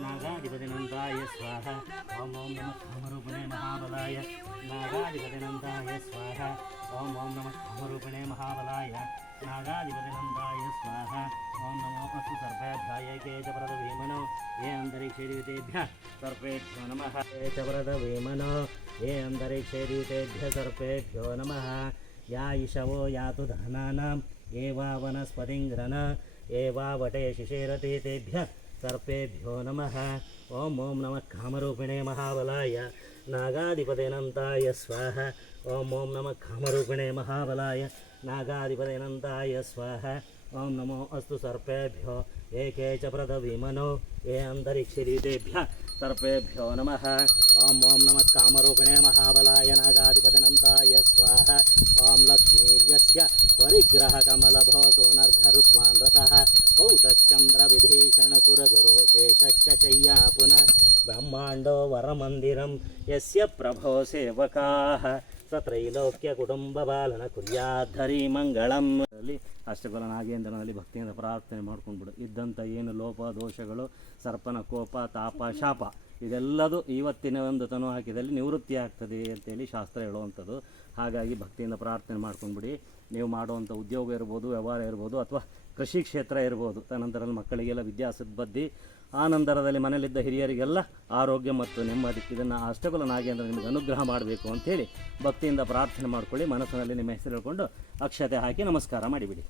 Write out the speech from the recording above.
नागाधिपतिनन्दाय स्वाहा। ओम ओम नमः अमरूपणे महाबलाय। नागाधिपतिनन्दाय स्वाहा। ओम ओम नमः अमरूपणे महाबलाय। नागाधिपतिनन्दाय स्वाहा। ओम नमो अस्तु सर्पेभ्याय केशवरद च प्रदवेमनो ये अन्तरिक्षेद्युतेभ्यः सर्पेभ्यो नमः। केशवरद च प्रदवेमनो ये अन्तरिक्षेद्युतेभ्यः सर्पेभ्यो नमः। या इषवो यातु धनानां एवा वनस्पतिं ग्रन ये वटे शिशेरते सर्पेभ्यो नम। ओं ओं नम कामणे महाबलाय। नागाधिपतेनन्ताय स्वाह। ओं ओं नम कामणे महाबलाय। नागाधिपतेनन्ताय स्वाह। ओं नमो अस्तु सर्पेभ्यो एके च प्रदविमनो ये अन्तरिक्षरीतेभ्यः सर्पेभ्यो नम। ओं ओं नम कामणे महाबलाय। नागाधिपतिनताय स्वाह। ओं ल ಯಸ್ಯ ಪರಿಗ್ರಹ ಕಮಲ ಭವ ಸೋನರ್ಘರು ಸ್ವಾಂದ್ರತಃ ಹೌತ ವಿಭೀಷಣ ಸುರ ಗುರು ಶಯ್ಯ ಪುನಃ ಬ್ರಹ್ಮಾಂಡೋ ವರ ಮಂದಿರಂ ಯಸ್ಯ ಪ್ರಭೋ ಸೇವಕಾಃ ಸತ್ರೈಲೋಕ್ಯ ಕುಟುಂಬ ಬಾಲನ ಕುರಿಯಾಧರಿ ಮಂಗಳಂ ಅಲ್ಲಿ ಭಕ್ತಿಯಿಂದ ಪ್ರಾರ್ಥನೆ ಮಾಡ್ಕೊಂಡು ಇದ್ದಂಥ ಇದ್ದಂತ ಏನು ಲೋಪ, ದೋಷಗಳು, ಸರ್ಪನ ಕೋಪ, ತಾಪ, ಶಾಪ ಇದೆಲ್ಲದು ಇವತ್ತಿನ ಒಂದು ತನು ಹಾಕಿದಲ್ಲಿ ನಿವೃತ್ತಿ ಆಗ್ತದೆ ಅಂತೇಳಿ ಶಾಸ್ತ್ರ ಹೇಳುವಂಥದ್ದು. ಹಾಗಾಗಿ ಭಕ್ತಿಯಿಂದ ಪ್ರಾರ್ಥನೆ ಮಾಡ್ಕೊಂಡ್ಬಿಡಿ. ನೀವು ಮಾಡುವಂಥ ಉದ್ಯೋಗ ಇರ್ಬೋದು, ವ್ಯವಹಾರ ಇರ್ಬೋದು, ಅಥವಾ ಕೃಷಿ ಕ್ಷೇತ್ರ ಇರ್ಬೋದು ತದನಂತರ ಮಕ್ಕಳಿಗೆಲ್ಲ ವಿದ್ಯಾಸಿದ್ಬದ್ಧಿ ಆ ನಂತರದಲ್ಲಿ ಮನೆಯಲ್ಲಿದ್ದ ಹಿರಿಯರಿಗೆಲ್ಲ ಆರೋಗ್ಯ ಮತ್ತು ನೆಮ್ಮದಿ, ಇದನ್ನು ಅಷ್ಟಕುಲ ನಾಗೇಂದ್ರ ನಿಮಗೆ ಅನುಗ್ರಹ ಮಾಡಬೇಕು ಅಂಥೇಳಿ ಭಕ್ತಿಯಿಂದ ಪ್ರಾರ್ಥನೆ ಮಾಡ್ಕೊಳ್ಳಿ. ಮನಸ್ಸಿನಲ್ಲಿ ನಿಮ್ಮ ಹೆಸರು ಹೇಳ್ಕೊಂಡು ಅಕ್ಷತೆ ಹಾಕಿ ನಮಸ್ಕಾರ ಮಾಡಿಬಿಡಿ.